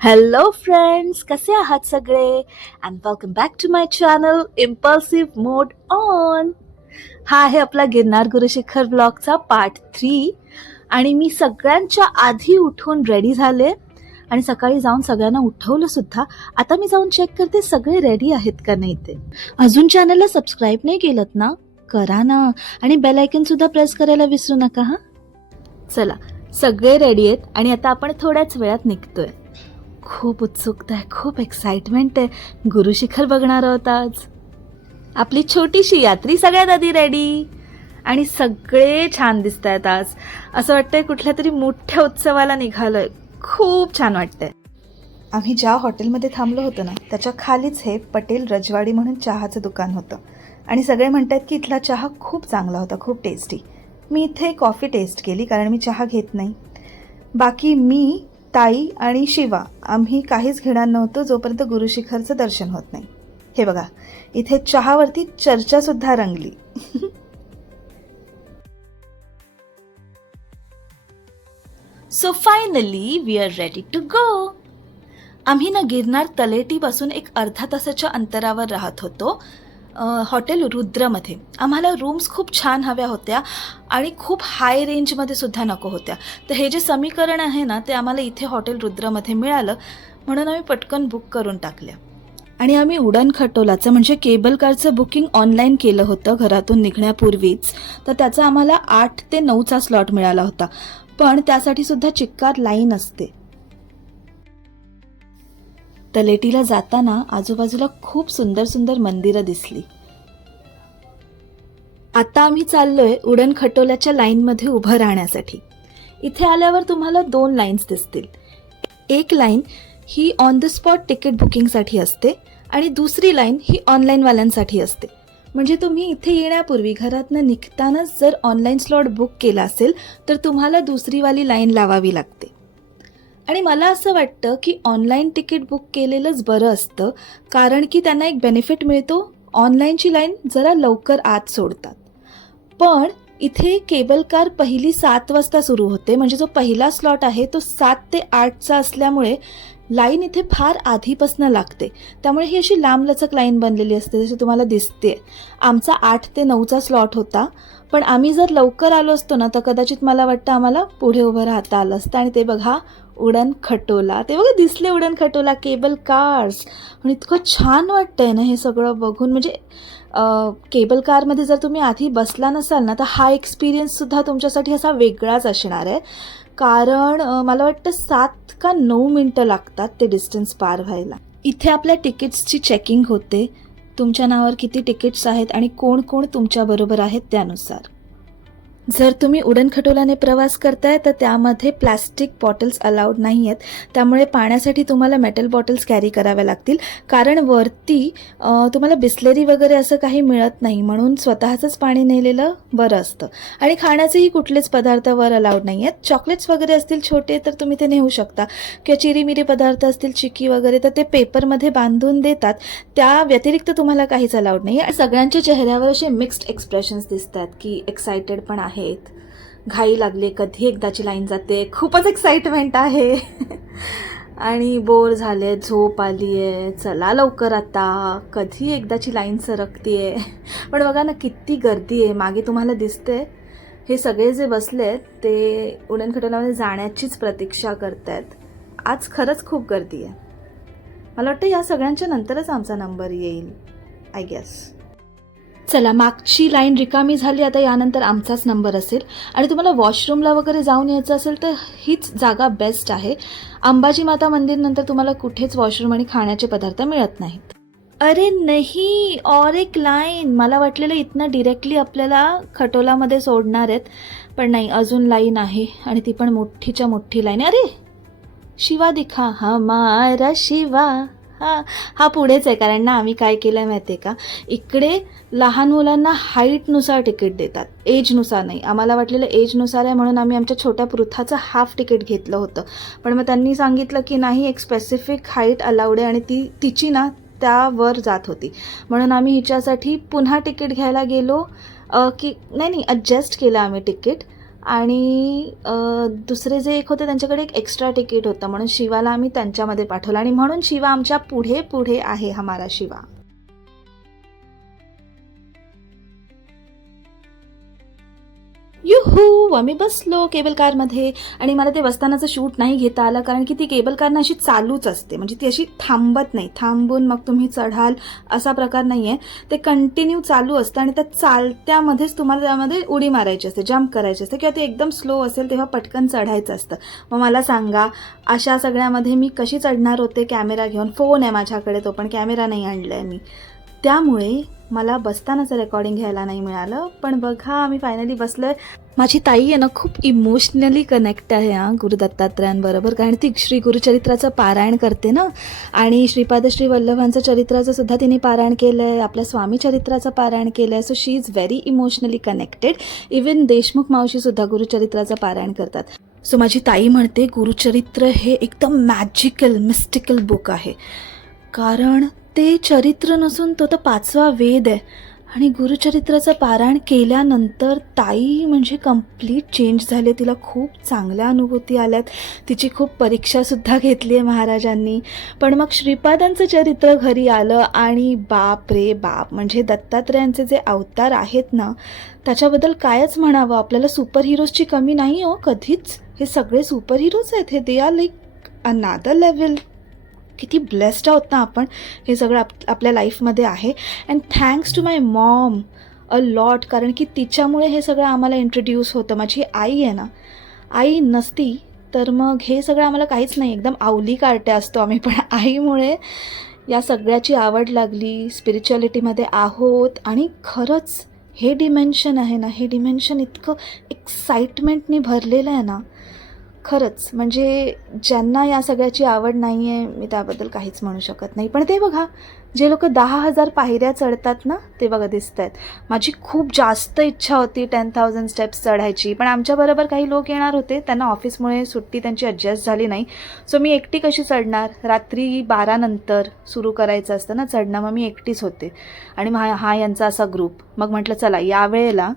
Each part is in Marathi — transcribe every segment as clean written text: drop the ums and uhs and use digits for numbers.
हॅलो फ्रेंड्स, कसे आहात सगळे? And welcome back to my channel impulsive mode on. हा आहे आपला गिरनार गुरुशिखर ब्लॉगचा पार्ट 3. आणि मी सगळ्यांच्या आधी उठून रेडी झाले आणि सकाळी जाऊन सगळ्यांना उठवलं सुद्धा. आता मी जाऊन चेक करते सगळे रेडी आहेत का नाही ते. अजून चॅनलला सबस्क्राईब नाही केलं ना, करा ना, आणि बेल आयकन सुद्धा प्रेस करायला विसरू नका हा. चला, सगळे रेडी आहेत आणि आता आपण थोड्याच वेळात निघतोय. खूप उत्सुकता आहे, खूप एक्साइटमेंट आहे. गुरुशिखर बघणार आहोत आज. आपली छोटीशी यात्री सगळ्यात आधी रेडी आणि सगळे छान दिसत आहेत आज. असं वाटतंय कुठल्या तरी मोठ्या उत्सवाला निघालोय. खूप छान वाटतंय. आम्ही ज्या हॉटेलमध्ये थांबलो होतो ना, त्याच्या खालीच हे पटेल रजवाडी म्हणून चहाचं दुकान होतं आणि सगळे म्हणतात की इथला चहा खूप चांगला होता, खूप टेस्टी. मी इथे कॉफी टेस्ट केली कारण मी चहा घेत नाही. बाकी मी, ताई आणि शिवा आम्ही काहीच घेणार नव्हतो जोपर्यंत गुरुशिखरचं दर्शन होत नाही. हे बघा, इथे चहावरती चर्चा सुद्धा रंगली. So finally we are ready to go. आम्ही ना गिरनार तलेटीपासून एक अर्धा तासाच्या अंतरावर राहत होतो, हॉटेल रुद्रमध्ये. आम्हाला रूम्स खूप छान हव्या होत्या आणि खूप हाय रेंजमध्ये सुद्धा नको होत्या. तर हे जे समीकरण आहे ना, ते आम्हाला इथे हॉटेल रुद्रमध्ये मिळालं, म्हणून आम्ही पटकन बुक करून टाकल्या. आणि आम्ही उडान खटोलाचं म्हणजे केबल कारचं बुकिंग ऑनलाईन केलं होतं घरातून निघण्यापूर्वीच. तर त्याचा आम्हाला 8 ते 9चा स्लॉट मिळाला होता, पण त्यासाठी सुद्धा चिक्कार लाईन असते. तलेटीला जाताना आजूबाजूला खूप सुंदर सुंदर मंदिरं दिसली. आता आम्ही चाललोय उडण खटोल्याच्या लाईनमध्ये उभं राहण्यासाठी. इथे आल्यावर तुम्हाला 2 लाईन्स दिसतील. एक line he on the spot ticket बुकिंगसाठी असते आणि दुसरी लाईन ही ऑनलाईनवाल्यांसाठी असते. म्हणजे तुम्ही इथे येण्यापूर्वी घरातनं निघतानाच जर ऑनलाईन स्लॉट बुक केला असेल तर तुम्हाला दुसरीवाली लाईन लावावी लागते. आणि मला असं वाटतं की ऑनलाईन तिकीट बुक केलेलंच बरं असतं, कारण की त्यांना एक बेनिफिट मिळतो, ऑनलाईनची लाईन जरा लवकर आत सोडतात. पण इथे केबल कार पहिली 7 वाजता सुरू होते, म्हणजे जो पहिला स्लॉट आहे तो 7 ते 8चा असल्यामुळे लाईन इथे फार आधीपासून लागते. त्यामुळे ही अशी लांबलचक लाईन बनलेली असते, जशी तुम्हाला दिसते. आमचा 8 ते 9चा स्लॉट होता, पण आम्ही जर लवकर आलो असतो ना तर कदाचित मला वाटतं आम्हाला पुढे उभं राहता आलं असतं. आणि ते बघा उडण खटोला, ते बघा दिसले उडण खटोला, केबल कार्स. आणि इतकं छान वाटतंय ना हे सगळं बघून. म्हणजे केबल कारमध्ये जर तुम्ही आधी बसला नसाल ना तर हा एक्सपिरियन्ससुद्धा तुमच्यासाठी असा वेगळाच असणार आहे. कारण मला वाटतं 7 का 9 मिनटं लागतात ते डिस्टन्स पार व्हायला. इथे आपल्या तिकीट्सची चेकिंग होते, तुमच्या नावावर किती तिकीट्स आहेत आणि कोण कोण तुमच्याबरोबर आहेत त्यानुसार. जर तुम्ही उडण खटोलाने प्रवास करताय तर त्यामध्ये प्लॅस्टिक बॉटल्स अलाउड नाही आहेत. त्यामुळे पाण्यासाठी तुम्हाला मेटल बॉटल्स कॅरी कराव्या लागतील, कारण वरती तुम्हाला बिस्लेरी वगैरे असं काही मिळत नाही, म्हणून स्वतःचंच पाणी नेलेलं बरं असतं. आणि खाण्याचेही कुठलेच पदार्थ वर अलाउड नाही आहेत. चॉकलेट्स वगैरे असतील छोटे तर तुम्ही ते नेऊ शकता, किंवा चिरीमिरी पदार्थ असतील चिकी वगैरे तर ते पेपरमध्ये बांधून देतात. त्या व्यतिरिक्त तुम्हाला काहीच अलाउड नाही आहे. सगळ्यांच्या चेहऱ्यावर असे मिक्स्ड एक्सप्रेशन्स दिसतात की एक्सायटेड पण आहेत, घाई लागले, कधी एकदाची लाईन जाते, खूपच एक्साइटमेंट आहे. आणि बोर झाले, झोप आली आहे, चला लवकर आता, कधी एकदाची लाईन सरकतीये. पण बघा ना किती गर्दी आहे. मागे तुम्हाला दिसते हे सगळे जे बसले आहेत ते उडण खटोलामध्ये जाण्याचीच प्रतीक्षा करतायत. आज खरंच खूप गर्दी आहे. मला वाटतं या सगळ्यांच्या नंतरच आमचा नंबर येईल, आय गेस. चला, मागची लाईन रिकामी झाली, आता यानंतर आमचाच नंबर असेल. आणि तुम्हाला वॉशरूमला वगैरे जाऊन यायचं असेल तर हीच जागा बेस्ट आहे. अंबाजी माता मंदिर नंतर तुम्हाला कुठेच वॉशरूम आणि खाण्याचे पदार्थ मिळत नाहीत. अरे नाही, और एक लाईन. मला वाटलेलं इथनं डिरेक्टली आपल्याला खटोलामध्ये सोडणार आहेत, पण नाही, अजून लाईन आहे आणि ती पण मोठीच्या मोठी लाईन. अरे शिवा दिखा हमारा शिवा. हा पुढेच आहे, कारण ना आम्ही काय केलं आहे माहिती आहे का, इकडे लहान मुलांना हाईटनुसार तिकीट देतात, एजनुसार नाही. आम्हाला वाटलेलं एजनुसार आहे म्हणून आम्ही आमच्या छोट्या पृथाचं हाफ तिकीट घेतलं होतं, पण मग त्यांनी सांगितलं की नाही, एक स्पेसिफिक हाईट अलाउड आहे आणि तिची ना त्यावर जात होती. म्हणून आम्ही हिच्यासाठी पुन्हा तिकीट घ्यायला गेलो की नाही, ॲडजस्ट केलं आम्ही तिकीट. आणि दुसरे जे एक होते त्यांच्याकडे एक एक्स्ट्रा तिकीट होतं, म्हणून शिवाला आम्ही त्यांच्यामध्ये पाठवलं आणि म्हणून शिवा आमच्या पुढे पुढे आहे, हमारा शिवा. युहू, आम्ही बसलो केबल कारमध्ये आणि मला ते बसतानाचं शूट नाही घेता आलं, कारण की ती केबल कार ना अशी चालूच असते, म्हणजे ती अशी थांबत नाही, थांबून मग तुम्ही चढाल असा प्रकार नाही आहे. ते कंटिन्यू चालू असतं आणि त्या चालत्यामध्येच तुम्हाला त्यामध्ये उडी मारायची असते, जंप करायची असते, किंवा ते एकदम स्लो असेल तेव्हा पटकन चढायचं असतं. मग मला सांगा, अशा सगळ्यामध्ये मी कशी चढणार होते कॅमेरा घेऊन? फोन आहे माझ्याकडे, तो पण कॅमेरा नाही आणला आहे मी, त्यामुळे मला बसतानाचं रेकॉर्डिंग घ्यायला नाही मिळालं. पण बघा, आम्ही फायनली बसलो आहे. माझी ताई आहे ना खूप इमोशनली कनेक्ट आहे गुरु दत्तात्रयांबरोबर, कारण ती श्री गुरुचरित्राचं पारायण करते ना, आणि श्रीपाद श्री वल्लभांचं चरित्राचं सुद्धा तिने पारायण केलं आहे, आपल्या स्वामी चरित्राचं पारायण केलं आहे. So she is very emotionally connected. Even Deshmukh मावशीसुद्धा गुरुचरित्राचं पारायण करतात. सो माझी ताई म्हणते गुरुचरित्र हे एकदम मॅजिकल मिस्टिकल बुक आहे, कारण ते चरित्र नसून तो तर 5वा वेद आहे. आणि गुरुचरित्राचं पारायण केल्यानंतर ताई म्हणजे कंप्लीट चेंज झाले, तिला खूप चांगल्या अनुभूती आल्यात, तिची खूप परीक्षासुद्धा घेतली आहे महाराजांनी. पण मग श्रीपादांचं चरित्र घरी आलं आणि बाप रे बाप, म्हणजे दत्तात्रयांचे जे अवतार आहेत ना, त्याच्याबद्दल कायच म्हणावं. आपल्याला सुपर हिरोजची कमी नाही हो कधीच, हे सगळे सुपर हिरोज आहेत, हे they are like another level. किती ब्लेस्ड आहोत ना आपण, हे सगळं आपल्या लाईफमध्ये आहे. And thanks to my mom a lot, कारण की तिच्यामुळे हे सगळं आम्हाला इंट्रोड्यूस होतं. माझी आई आहे ना, आई नसती तर मग हे सगळं आम्हाला काहीच नाही, एकदम आवली कार्ट्या असतो आम्ही, पण आईमुळे या सगळ्याची आवड लागली, स्पिरिच्युअलिटीमध्ये आहोत. आणि खरंच हे डिमेन्शन आहे ना, हे डिमेन्शन इतकं एक्साइटमेंटने भरलेलं आहे ना, खरंच. म्हणजे ज्यांना या सगळ्याची आवड नाही आहे, मी त्याबद्दल काहीच म्हणू शकत नाही. पण ते बघा, जे लोक 10,000 पायऱ्या चढतात ना, ते बघा दिसत आहेत. माझी खूप जास्त इच्छा होती 10,000 स्टेप्स चढायची, पण आमच्याबरोबर काही लोक येणार होते, त्यांना ऑफिसमुळे सुट्टी त्यांची ॲडजस्ट झाली नाही. सो मी एकटी कशी चढणार? रात्री 12 नंतर सुरू करायचं असतं ना चढणं, मग मी एकटीच होते आणि हा यांचा असा ग्रुप. मग म्हटलं चला यावेळेला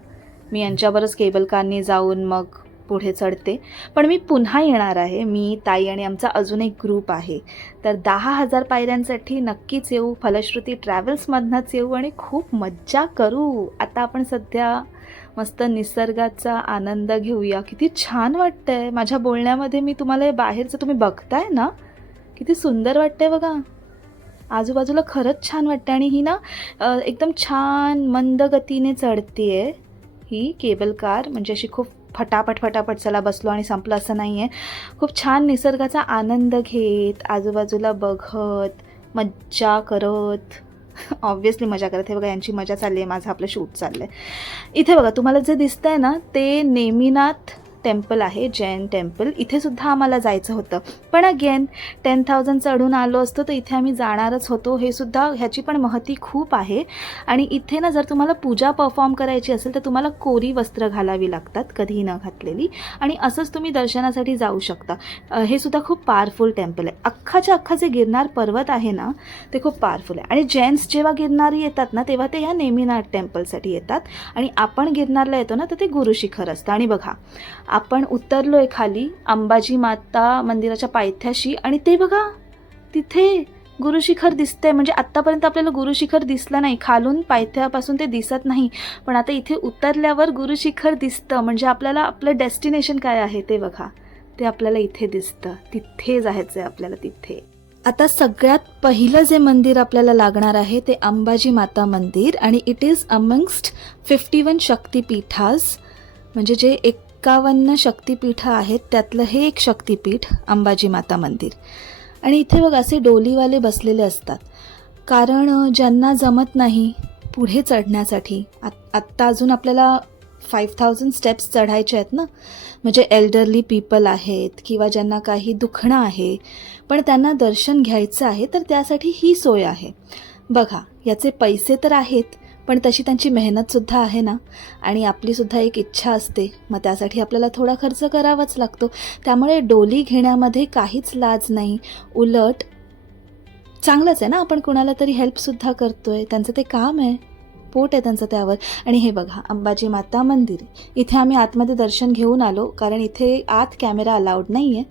मी यांच्याबरोबर केबल कारनी जाऊन मग पुढे चढते. पण मी पुन्हा येणार आहे, मी, ताई आणि आमचा अजून एक ग्रुप आहे. तर 10,000 पायऱ्यांसाठी नक्कीच येऊ, फलश्रुती ट्रॅव्हल्समधनंच येऊ आणि खूप मज्जा करू. आता आपण सध्या मस्त निसर्गाचा आनंद घेऊया. किती छान वाटतं आहे, माझ्या बोलण्यामध्ये मी तुम्हाला हे बाहेरचं तुम्ही बघताय ना, किती सुंदर वाटतं आहे बघा, आजूबाजूला खरंच छान वाटतं. आणि ही ना एकदम छान मंद गतीने चढते आहे ही केबल कार, म्हणजे अशी खूप फटाफट चला बसलो आणि संपलं असं नाही आहे. खूप छान निसर्गाचा आनंद घेत, आजूबाजूला बघत, मज्जा करत, ऑब्व्हियसली मजा करत. हे बघा, यांची मजा चालली आहे, माझं आपलं शूट चाललं आहे. इथे बघा तुम्हाला जे दिसतं आहे ना, ते नेमिनाथ टेम्पल आहे, जैन टेम्पल. इथे सुद्धा आम्हाला जायचं होतं, पण अगेन 10,000 चढून आलो असतो तर इथे आम्ही जाणारच होतो. हे सुद्धा, ह्याची पण महती खूप आहे. आणि इथे ना जर तुम्हाला पूजा परफॉर्म करायची असेल तर तुम्हाला कोरी वस्त्र घालावी लागतात, कधीही न घातलेली, आणि असंच तुम्ही दर्शनासाठी जाऊ शकता. हे सुद्धा खूप पॉवरफुल टेम्पल आहे. अख्खाच्या अख्खा जे गिरनार पर्वत आहे ना, ते खूप पॉवरफुल आहे. आणि जेंट्स जेव्हा गिरनारी येतात ना, तेव्हा ते ह्या नेमिनाथ टेम्पलसाठी येतात, आणि आपण गिरनारला येतो ना, तर ते गुरुशिखर असतं. आणि बघा, आपण उतरलो आहे खाली अंबाजी माता मंदिराच्या पायथ्याशी, आणि ते बघा तिथे गुरुशिखर दिसतंय. म्हणजे आत्तापर्यंत आपल्याला गुरुशिखर दिसलं नाही, खालून पायथ्यापासून ते दिसत नाही, पण आता इथे उतरल्यावर गुरुशिखर दिसतं. म्हणजे आपल्याला आपलं डेस्टिनेशन काय आहे ते बघा, ते आपल्याला इथे दिसतं. तिथे जायचं आहे आपल्याला, तिथे. आता सगळ्यात पहिलं जे मंदिर आपल्याला लागणार आहे ते अंबाजी माता मंदिर, आणि इट इज अमंगस्ट 51 शक्तिपीठास, म्हणजे जे 51 शक्तिपीठं आहेत त्यातलं हे एक शक्तिपीठ अंबाजी माता मंदिर. आणि इथे बघ असे डोलीवाले बसलेले असतात, कारण ज्यांना जमत नाही पुढे चढण्यासाठी, आत्ता अजून आपल्याला 5,000 स्टेप्स चढायचे आहेत ना, म्हणजे एल्डरली पीपल आहेत किंवा ज्यांना काही दुखणं आहे पण त्यांना दर्शन घ्यायचं आहे, तर त्यासाठी ही सोय आहे. बघा, याचे पैसे तर आहेत, पण तशी त्यांची मेहनतसुद्धा आहे ना, आणि आपलीसुद्धा एक इच्छा असते, मग त्यासाठी आपल्याला थोडा खर्च करावाच लागतो. त्यामुळे डोली घेण्यामध्ये काहीच लाज नाही, उलट चांगलंच आहे ना, आपण कुणाला तरी हेल्पसुद्धा करतोय, त्यांचं ते काम आहे. सपोर्ट आहे त्यांचा त्यावर. आणि हे बघा, अंबाजी माता मंदिर. इथे आम्ही आतमध्ये दर्शन घेऊन आलो, कारण इथे आत कॅमेरा अलाउड नाही आहे,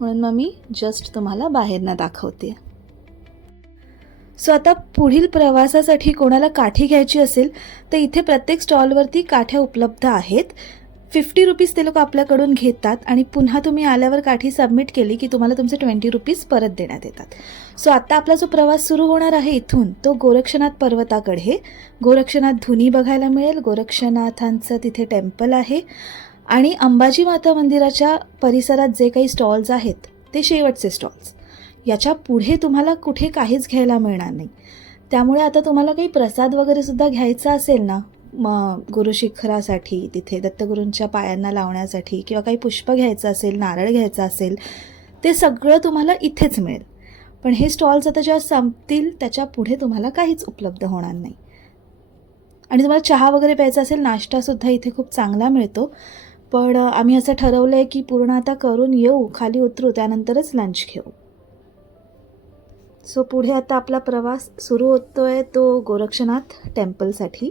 म्हणून मग मी जस्ट तुम्हाला बाहेरनं दाखवते. सो आता पुढील प्रवासासाठी कोणाला काठी घ्यायची असेल तर इथे प्रत्येक स्टॉलवरती काठ्या उपलब्ध आहेत. 50 रुपीज ते लोक आपल्याकडून घेतात आणि पुन्हा तुम्ही आल्यावर काठी सबमिट केली की तुम्हाला तुमचे 20 रुपीज परत देण्यात येतात. सो आता आपला जो प्रवास सुरू होणार आहे इथून, तो गोरक्षनाथ पर्वताकडे. गोरक्षनाथ धुनी बघायला मिळेल, गोरक्षनाथांचं तिथे टेम्पल आहे आणि अंबाजी माता मंदिराच्या परिसरात जे काही स्टॉल्स आहेत ते शेवटचे स्टॉल्स. याच्या पुढे तुम्हाला कुठे काहीच घ्यायला मिळणार नाही. त्यामुळे आता तुम्हाला काही प्रसाद वगैरे सुद्धा घ्यायचा असेल ना, मग गुरुशिखरासाठी तिथे दत्तगुरूंच्या पायांना लावण्यासाठी, किंवा काही पुष्प घ्यायचं असेल, नारळ घ्यायचा असेल, ते सगळं तुम्हाला इथेच मिळेल. पण हे स्टॉल्स आता जेव्हा संपतील त्याच्या पुढे तुम्हाला काहीच उपलब्ध होणार नाही. आणि तुम्हाला चहा वगैरे प्यायचा असेल, नाश्तासुद्धा इथे खूप चांगला मिळतो. पण आम्ही असं ठरवलं आहे की पूर्ण आता करून येऊ, खाली उतरू, त्यानंतरच लंच घेऊ. सो पुढे आता आपला प्रवास सुरू होतो आहे तो गोरक्षनाथ टेम्पलसाठी.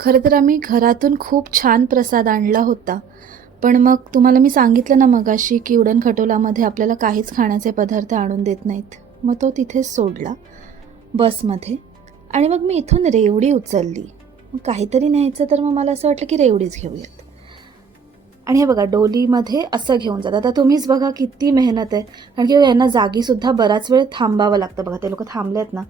खरं तर आम्ही घरातून खूप छान प्रसाद आणला होता, पण मग तुम्हाला मी सांगितलं ना मगाशी की उडण खटोलामध्ये आपल्याला काहीच खाण्याचे पदार्थ आणून देत नाहीत. मग तो तिथेच सोडला बसमध्ये, आणि मग मी इथून रेवडी उचलली. मग काहीतरी न्यायचं तर मग मला असं वाटलं की रेवडीच घेऊयात. आणि हे बघा, डोलीमध्ये असं घेऊन जातात. आता तुम्हीच बघा किती मेहनत आहे, कारण की यांना जागीसुद्धा बराच वेळ थांबावं लागतं. बघा, ते लोक थांबले आहेत ना,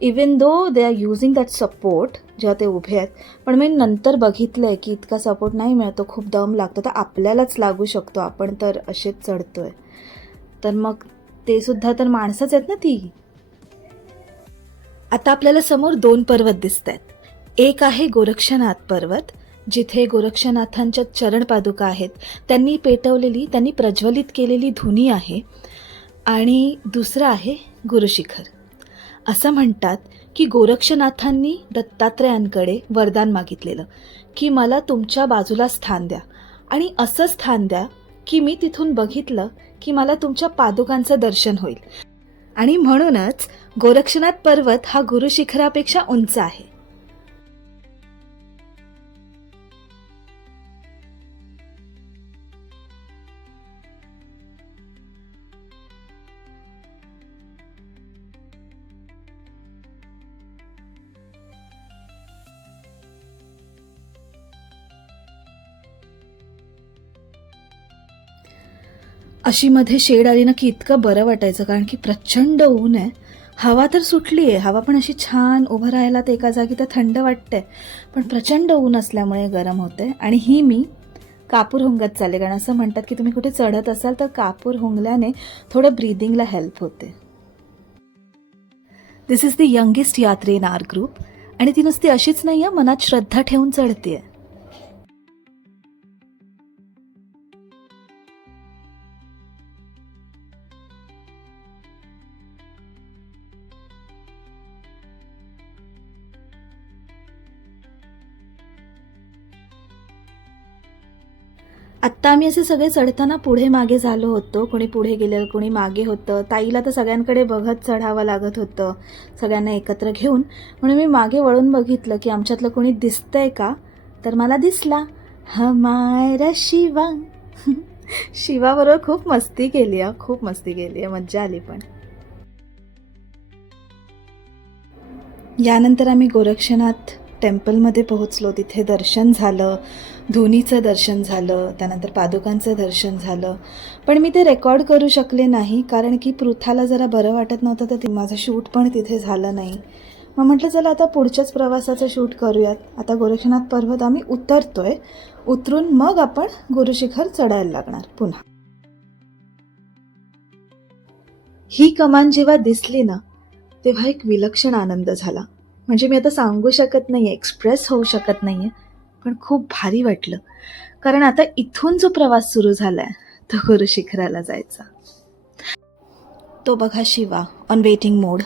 even though they are using that support जेव्हा ते उभे आहेत. पण मी नंतर बघितलं आहे की इतका सपोर्ट नाही मिळतो, खूप दम लागतो, तर आपल्यालाच लागू शकतो, आपण तर असेच चढतो आहे. तर मग ते सुद्धा तर माणसंच आहेत ना ती. आता आपल्याला समोर 2 पर्वत दिसत आहेत. एक आहे गोरक्षनाथ पर्वत, जिथे गोरक्षनाथांच्या चरणपादुका आहेत, त्यांनी पेटवलेली, त्यांनी प्रज्वलित केलेली धुनी आहे. आणि दुसरं आहे गुरुशिखर. असं म्हणतात की गोरक्षनाथांनी दत्तात्रेयांकडे वरदान मागितलेलं की मला तुमच्या बाजूला स्थान द्या, आणि असं स्थान द्या की मी तिथून बघितलं की मला तुमच्या पादुकांचं दर्शन होईल. आणि म्हणूनच गोरक्षनाथ पर्वत हा गुरुशिखरापेक्षा उंच आहे. अशी मध्ये शेड आली ना की इतकं बरं वाटायचं, कारण की प्रचंड ऊन आहे. हवा तर सुटली आहे, हवा पण अशी छान, उभं राहायला तर एका जागी तर थंड वाटतंय, पण प्रचंड ऊन असल्यामुळे गरम होतंय. आणि ही मी कापूर हुंगत चालले, कारण असं म्हणतात की तुम्ही कुठे चढत असाल तर कापूर हुंगल्याने थोडं ब्रीदिंगला हेल्प होते. दिस इज द यंगेस्ट यात्री इन आवर ग्रुप, आणि ती नुसती अशीच नाही आहे, मनात श्रद्धा ठेवून चढते. आत्ता आम्ही असे सगळे चढताना पुढे मागे झालो होतो, कोणी पुढे गेलं, कोणी मागे होतं. ताईला तर सगळ्यांकडे बघत चढावं लागत होतं, सगळ्यांना एकत्र घेऊन. म्हणून मी मागे वळून बघितलं की आमच्यातलं कोणी दिसतंय का, तर मला दिसला हमारा शिवा. शिवाबरोबर खूप मस्ती केली आहे, खूप मस्ती केली आहे, मज्जा आली. पण यानंतर आम्ही गोरक्षनाथ टेम्पलमध्ये पोहोचलो. तिथे दर्शन झालं, धुनीचं दर्शन झालं, त्यानंतर पादुकांचं दर्शन झालं. पण मी ते रेकॉर्ड करू शकले नाही, कारण की पृथाला जरा बरं वाटत नव्हतं, तर माझं शूट पण तिथे झालं नाही. मग म्हटलं चला आता पुढच्याच प्रवासाचं शूट करूयात. आता गोरक्षनाथ पर्वत आम्ही उतरतोय, उतरून मग आपण गुरुशिखर चढायला लागणार पुन्हा. ही कमान जेव्हा दिसली ना, तेव्हा एक विलक्षण आनंद झाला. म्हणजे मी आता सांगू शकत नाही आहे, एक्सप्रेस होऊ शकत नाही आहे, पण खूप भारी वाटलं. कारण आता इथून जो प्रवास सुरू झाला आहे तो गुरुशिखराला जायचा. तो बघा शिवा ऑन वेटिंग मोड.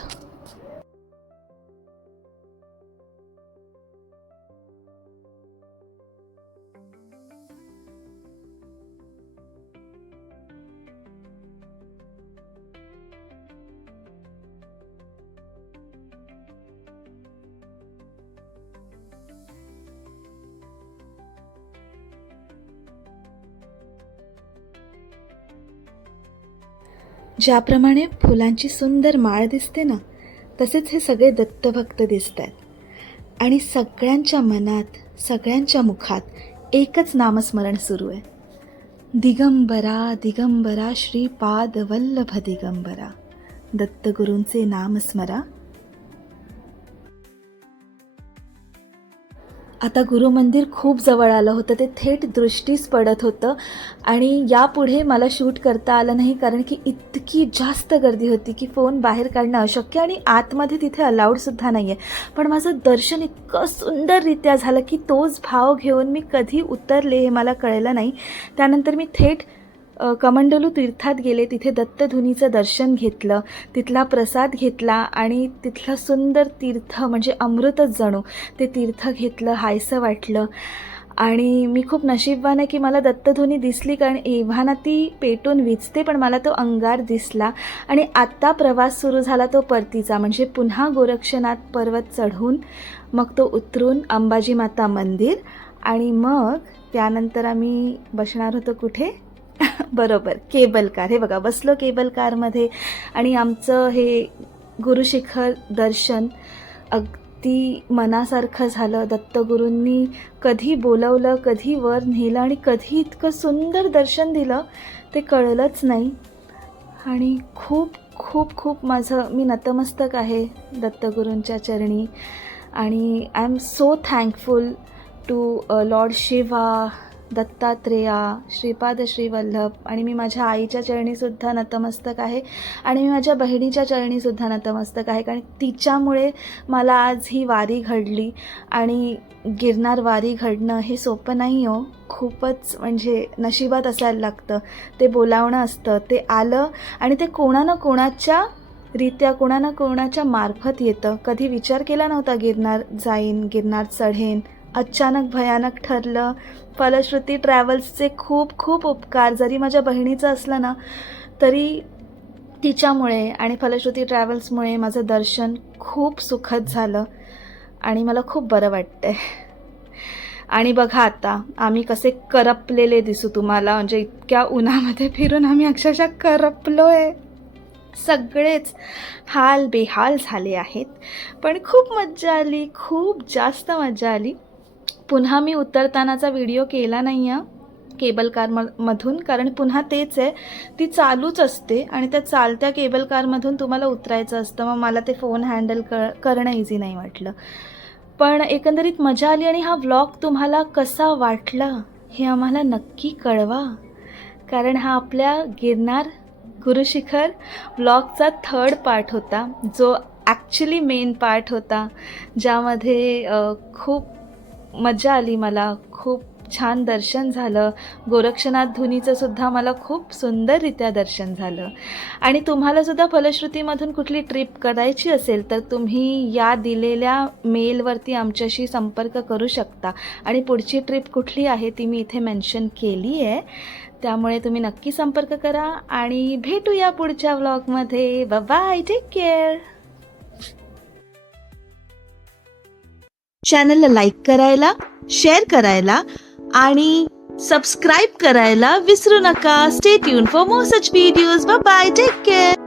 ज्याप्रमाणे फुलांची सुंदर माळ दिसते ना, तसेच हे सगळे दत्तभक्त दिसत आहेत आणि सगळ्यांच्या मनात, सगळ्यांच्या मुखात एकच नामस्मरण सुरू आहे, दिगंबरा दिगंबरा श्रीपाद वल्लभ दिगंबरा. दत्तगुरूंचे नाम स्मरा. आता गुरुमंदिर खूप जवळ आलं होतं, ते थेट दृष्टीस पडत होतं आणि यापुढे मला शूट करता आलं नाही, कारण की इतकी जास्त गर्दी होती की फोन बाहेर काढणं अशक्य आणि आतमध्ये तिथे अलाउडसुद्धा नाही आहे. पण माझं दर्शन इतकं सुंदररित्या झालं की तोच भाव घेऊन मी कधी उतरले हे मला कळलं नाही. त्यानंतर मी थेट कमंडलू तीर्थात गेले, तिथे दत्तधुनीचं दर्शन घेतलं, तिथला प्रसाद घेतला आणि तिथलं सुंदर तीर्थ म्हणजे अमृतच जणू ते तीर्थ घेतलं, हायसं वाटलं. आणि मी खूप नशीबवान आहे की मला दत्तधुनी दिसली, कारण एव्हाना ती पेटून विझते पण मला तो अंगार दिसला. आणि आत्ता प्रवास सुरू झाला तो परतीचा, म्हणजे पुन्हा गोरक्षनाथ पर्वत चढून मग तो उतरून अंबाजी माता मंदिर आणि मग त्यानंतर आम्ही बसणार होतो कुठे, बरोबर केबल कार. हे बघा बसलो केबल कारमध्ये आणि आमचं हे गुरुशिखर दर्शन अगदी मनासारखं झालं. दत्तगुरूंनी कधी बोलवलं, कधी वर नेलं आणि कधी इतकं सुंदर दर्शन दिलं ते कळलंच नाही. आणि खूप खूप खूप मी नतमस्तक आहे दत्तगुरूंच्या चरणी आणि I am so thankful to lord Shiva, Dattatreya, Shripad Shrivallabh. आणि मी माझ्या आईच्या चरणीसुद्धा नतमस्तक आहे आणि मी माझ्या बहिणीच्या चरणीसुद्धा नतमस्तक आहे, कारण तिच्यामुळे मला आज ही वारी घडली. आणि गिरनार वारी घडणं हे सोपं नाही हो, खूपच म्हणजे नशिबात असायला लागतं. ते बोलावणं असतं, ते आलं आणि ते कोणा ना कोणाच्या मार्फत येतं. कधी विचार केला नव्हता गिरनार जाईन, गिरनार चढेन, अचानक भयानक ठरलं. फलश्रुती ट्रॅव्हल्सचे खूप खूप उपकार. जरी माझ्या बहिणीचं असलं ना तरी तिच्यामुळे आणि फलश्रुती ट्रॅव्हल्समुळे माझं दर्शन खूप सुखद झालं आणि मला खूप बरं वाटतं आहे. आणि बघा आता आम्ही कसे करपलेले दिसू तुम्हाला, म्हणजे इतक्या उन्हामध्ये फिरून आम्ही अक्षरशः करपलो आहे. सगळेच हाल बेहाल झाले आहेत. पण खूप मज्जा आली, खूप जास्त मज्जा आली. पुन्हा मी उतरतानाचा व्हिडिओ केला नाही आहे केबल कारमधून, कारण पुन्हा तेच आहे, ती चालूच असते आणि त्या चालत्या केबल कारमधून तुम्हाला उतरायचं असतं. मग मला ते फोन हँडल करणं इझी नाही वाटलं. पण एकंदरीत मजा आली. आणि हा व्लॉग तुम्हाला कसा वाटला हे आम्हाला नक्की कळवा, कारण हा आपल्या गिरनार गुरुशिखर व्लॉगचा 3rd पार्ट होता, जो ॲक्च्युली मेन पार्ट होता, ज्यामध्ये खूप मजा आली. मला खूप छान दर्शन झालं. गोरक्षनाथ धुनीचंसुद्धा मला खूप सुंदररित्या दर्शन झालं. आणि तुम्हालासुद्धा फलश्रुतीमधून कुठली ट्रिप करायची असेल तर तुम्ही या दिलेल्या मेलवरती आमच्याशी संपर्क करू शकता. आणि पुढची ट्रिप कुठली आहे ती मी इथे मेन्शन केली आहे, त्यामुळे तुम्ही नक्की संपर्क करा आणि भेटूया पुढच्या व्लॉगमध्ये. Bye, take care. चॅनलला लाईक करायला, शेअर करायला आणि सबस्क्राईब करायला विसरू नका. Stay tune for more such videos. Bye, take care.